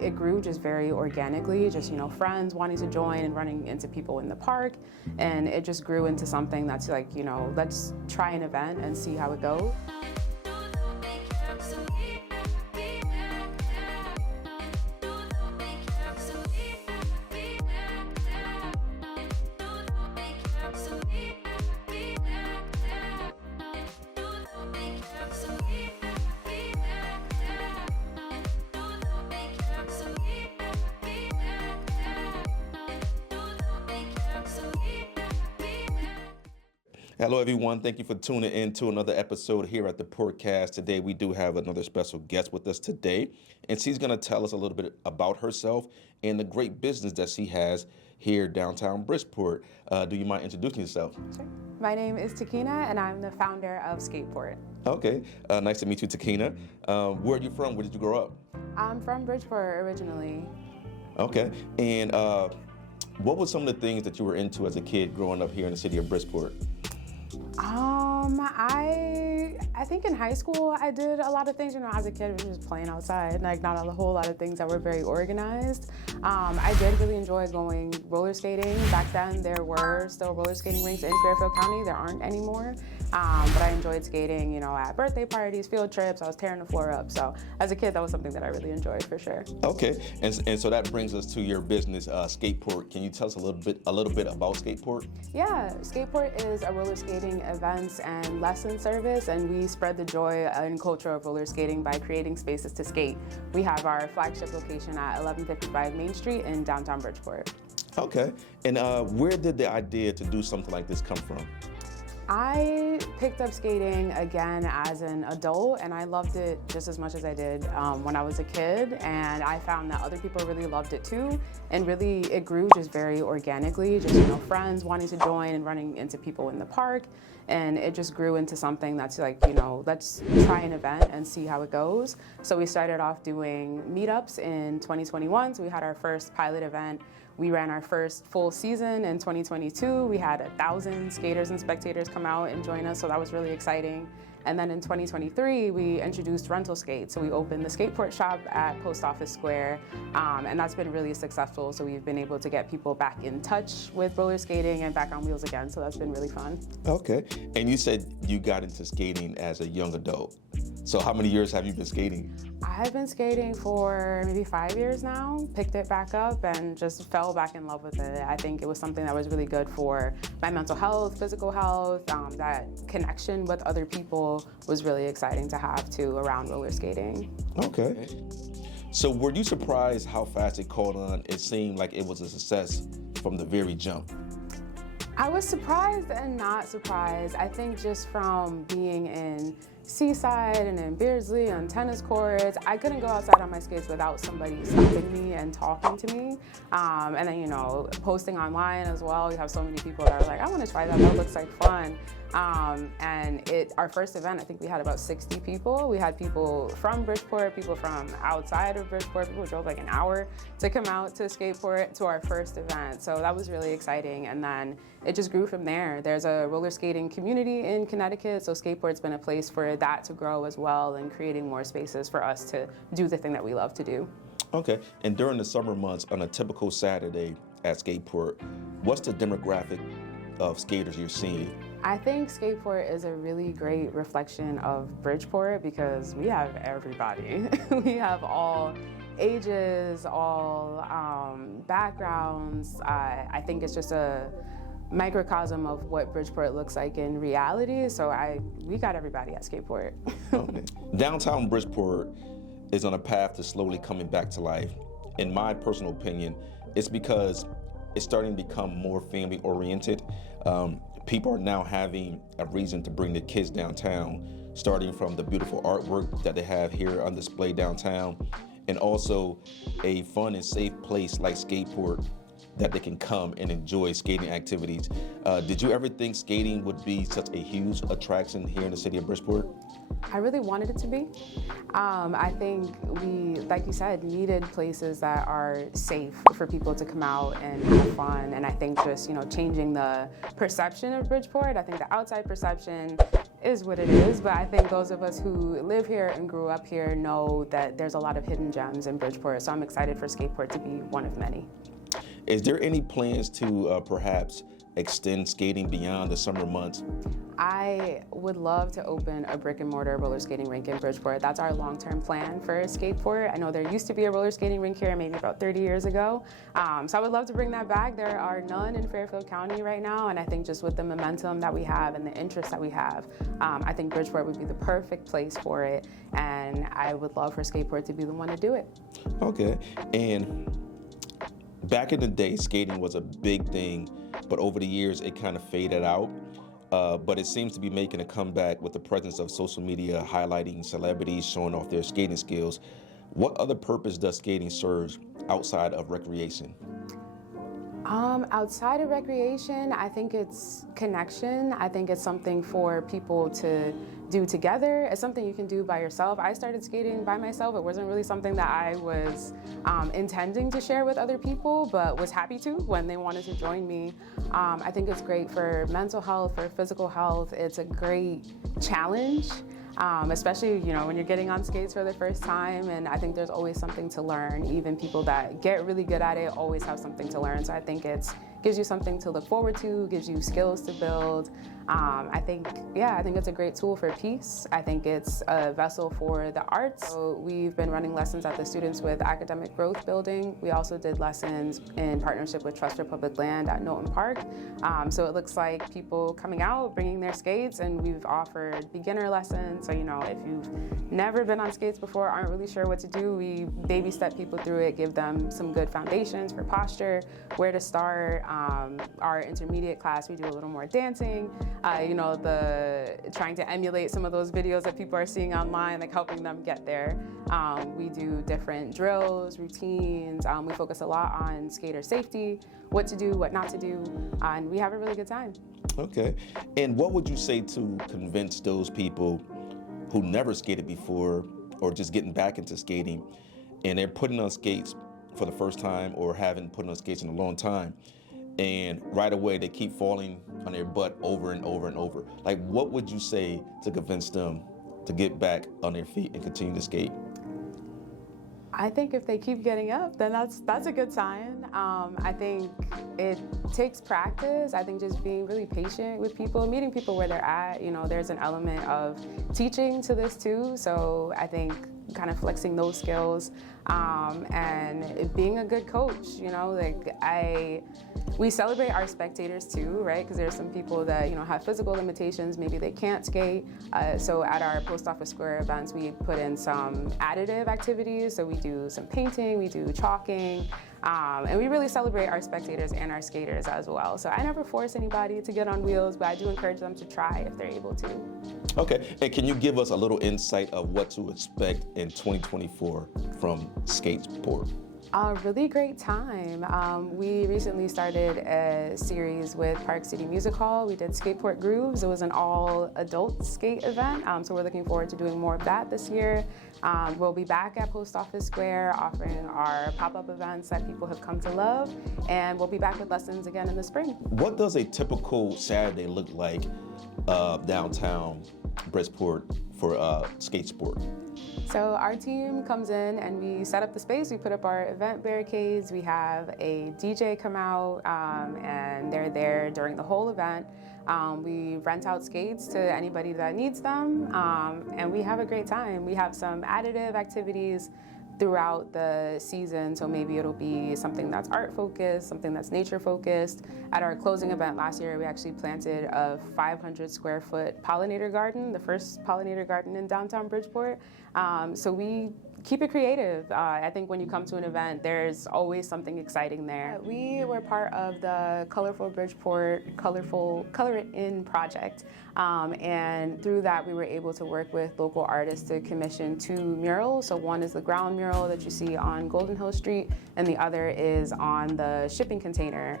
it grew just very organically, just, friends wanting to join and running into people in the park. And it just grew into something that's like, let's try an event and see how it goes. Hello, everyone. Thank you for tuning in to another episode here at the Portcast. Today, we do have another special guest with us today, and she's going to tell us a little bit about herself and the great business that she has here downtown Bridgeport. Do you mind introducing yourself? Sure. My name is Takina, and I'm the founder of SkatePort. Okay. Nice to meet you, Takina. Where are you from? Where did you grow up? I'm from Bridgeport originally. Okay. And what were some of the things that you were into as a kid growing up here in the city of Bridgeport? I think in high school I did a lot of things, as a kid, we were just playing outside, like not a whole lot of things that were very organized. I did really enjoy going roller skating. Back then there were still roller skating rinks in Fairfield County. There aren't anymore. But I enjoyed skating, at birthday parties, field trips. I was tearing the floor up. So as a kid, that was something that I really enjoyed for sure. Okay, and so that brings us to your business, SkatePort. Can you tell us a little bit about SkatePort? Yeah, SkatePort is a roller skating events and lesson service, and we spread the joy and culture of roller skating by creating spaces to skate. We have our flagship location at 1155 Main Street in downtown Bridgeport. Okay, and where did the idea to do something like this come from? I picked up skating again as an adult, and I loved it just as much as I did when I was a kid, and I found that other people really loved it too, and really it grew just very organically, just friends wanting to join and running into people in the park, and it just grew into something that's like, let's try an event and see how it goes. So we started off doing meetups in 2021, so we had our first pilot event. We ran our first full season in 2022. We had 1,000 skaters and spectators come out and join us, so that was really exciting. And then in 2023, we introduced rental skate. So we opened the SkatePort shop at Post Office Square, and that's been really successful. So we've been able to get people back in touch with roller skating and back on wheels again, so that's been really fun. Okay, and you said you got into skating as a young adult. So how many years have you been skating? I've been skating for maybe 5 years now, picked it back up and just fell back in love with it. I think it was something that was really good for my mental health, physical health. That connection with other people was really exciting to have too around roller skating. Okay. So were you surprised how fast it caught on? It seemed like it was a success from the very jump. I was surprised and not surprised. I think just from being in Seaside and in Beardsley on tennis courts, I couldn't go outside on my skates without somebody stopping me and talking to me. And then, posting online as well. We have so many people that are like, I want to try that. That looks like fun. And our first event, I think we had about 60 people. We had people from Bridgeport, people from outside of Bridgeport, people drove like an hour to come out to SkatePort to our first event. So that was really exciting. And then it just grew from there. There's a roller skating community in Connecticut, so SkatePort's been a place for that to grow as well and creating more spaces for us to do the thing that we love to do. Okay, and during the summer months on a typical Saturday at SkatePort, what's the demographic of skaters you're seeing? I think SkatePort is a really great reflection of Bridgeport because we have everybody. We have all ages, all backgrounds. I think it's just a microcosm of what Bridgeport looks like in reality. So we got everybody at SkatePort. Okay. Downtown Bridgeport is on a path to slowly coming back to life. In my personal opinion, it's because it's starting to become more family oriented. People are now having a reason to bring their kids downtown, starting from the beautiful artwork that they have here on display downtown, and also a fun and safe place like SkatePort that they can come and enjoy skating activities. Did you ever think skating would be such a huge attraction here in the city of Bridgeport? I really wanted it to be. I think we, like you said, needed places that are safe for people to come out and have fun. And I think just, changing the perception of Bridgeport, I think the outside perception is what it is, but I think those of us who live here and grew up here know that there's a lot of hidden gems in Bridgeport, so I'm excited for SkatePort to be one of many. Is there any plans to perhaps extend skating beyond the summer months? I would love to open a brick and mortar roller skating rink in Bridgeport. That's our long-term plan for SkatePort. I know there used to be a roller skating rink here maybe about 30 years ago. So I would love to bring that back. There are none in Fairfield County right now, and I think just with the momentum that we have and the interest that we have, I think Bridgeport would be the perfect place for it, and I would love for SkatePort to be the one to do it. Okay, and back in the day, skating was a big thing, but over the years it kind of faded out. But it seems to be making a comeback with the presence of social media highlighting celebrities showing off their skating skills. What other purpose does skating serve outside of recreation? Outside of recreation, I think it's connection. I think it's something for people to do together. It's something you can do by yourself. I started skating by myself. It wasn't really something that I was intending to share with other people, but was happy to when they wanted to join me. I think it's great for mental health, for physical health. It's a great challenge. Especially, when you're getting on skates for the first time, and I think there's always something to learn. Even people that get really good at it always have something to learn. So I think it gives you something to look forward to, gives you skills to build. I think it's a great tool for peace. I think it's a vessel for the arts. So we've been running lessons at the Students with Academic Growth building. We also did lessons in partnership with Trust for Public Land at Knowlton Park. So it looks like people coming out, bringing their skates, and we've offered beginner lessons. So, if you've never been on skates before, aren't really sure what to do, we baby step people through it, give them some good foundations for posture, where to start. Our intermediate class, we do a little more dancing. Trying to emulate some of those videos that people are seeing online, like helping them get there. We do different drills, routines. We focus a lot on skater safety, what to do, what not to do, and we have a really good time. Okay. And what would you say to convince those people who never skated before or just getting back into skating and they're putting on skates for the first time or haven't put on skates in a long time, and right away they keep falling on their butt over and over and over? Like, what would you say to convince them to get back on their feet and continue to skate? I think if they keep getting up, then that's a good sign. I think it takes practice. I think just being really patient with people, meeting people where they're at. There's an element of teaching to this too. So I think kind of flexing those skills and being a good coach. We celebrate our spectators too, right? Because there's some people that have physical limitations, maybe they can't skate. So at our Post Office Square events, we put in some additive activities. So we do some painting, we do chalking, and we really celebrate our spectators and our skaters as well. So I never force anybody to get on wheels, but I do encourage them to try if they're able to. Okay, and can you give us a little insight of what to expect in 2024 from SkatePort? A really great time. We recently started a series with Park City Music Hall. We did SkatePort Grooves. It was an all-adult skate event, so we're looking forward to doing more of that this year. We'll be back at Post Office Square offering our pop-up events that people have come to love, and we'll be back with lessons again in the spring. What does a typical Saturday look like downtown Bridgeport for SkatePort? So our team comes in and we set up the space. We put up our event barricades. We have a DJ come out and they're there during the whole event. We rent out skates to anybody that needs them, and we have a great time. We have some additive activities throughout the season, so maybe it'll be something that's art focused, something that's nature focused. At our closing event last year, we actually planted a 500 square foot pollinator garden, the first pollinator garden in downtown Bridgeport. So we keep it creative. I think when you come to an event, there's always something exciting there. We were part of the Colorful Bridgeport Color It In project. And through that, we were able to work with local artists to commission 2 murals. So one is the ground mural that you see on Golden Hill Street, and the other is on the shipping container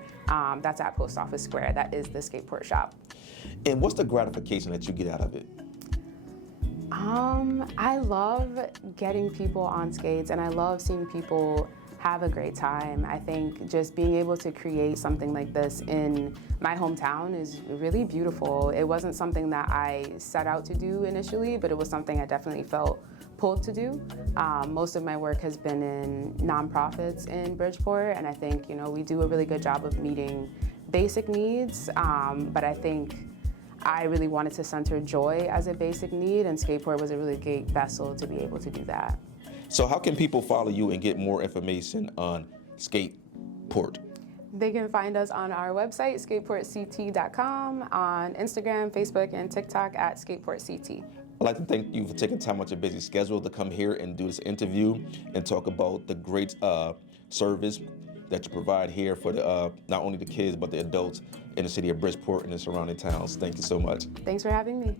that's at Post Office Square. That is the SkatePort shop. And what's the gratification that you get out of it? I love getting people on skates, and I love seeing people have a great time. I think just being able to create something like this in my hometown is really beautiful. It wasn't something that I set out to do initially, but it was something I definitely felt pulled to do. Most of my work has been in nonprofits in Bridgeport, and I think we do a really good job of meeting basic needs, but I think I really wanted to center joy as a basic need, and SkatePort was a really great vessel to be able to do that. So how can people follow you and get more information on SkatePort? They can find us on our website, skateportct.com, on Instagram, Facebook, and TikTok at SkatePortCT. I'd like to thank you for taking time out your busy schedule to come here and do this interview and talk about the great service that you provide here for the, not only the kids, but the adults in the city of Bridgeport and the surrounding towns. Thank you so much. Thanks for having me.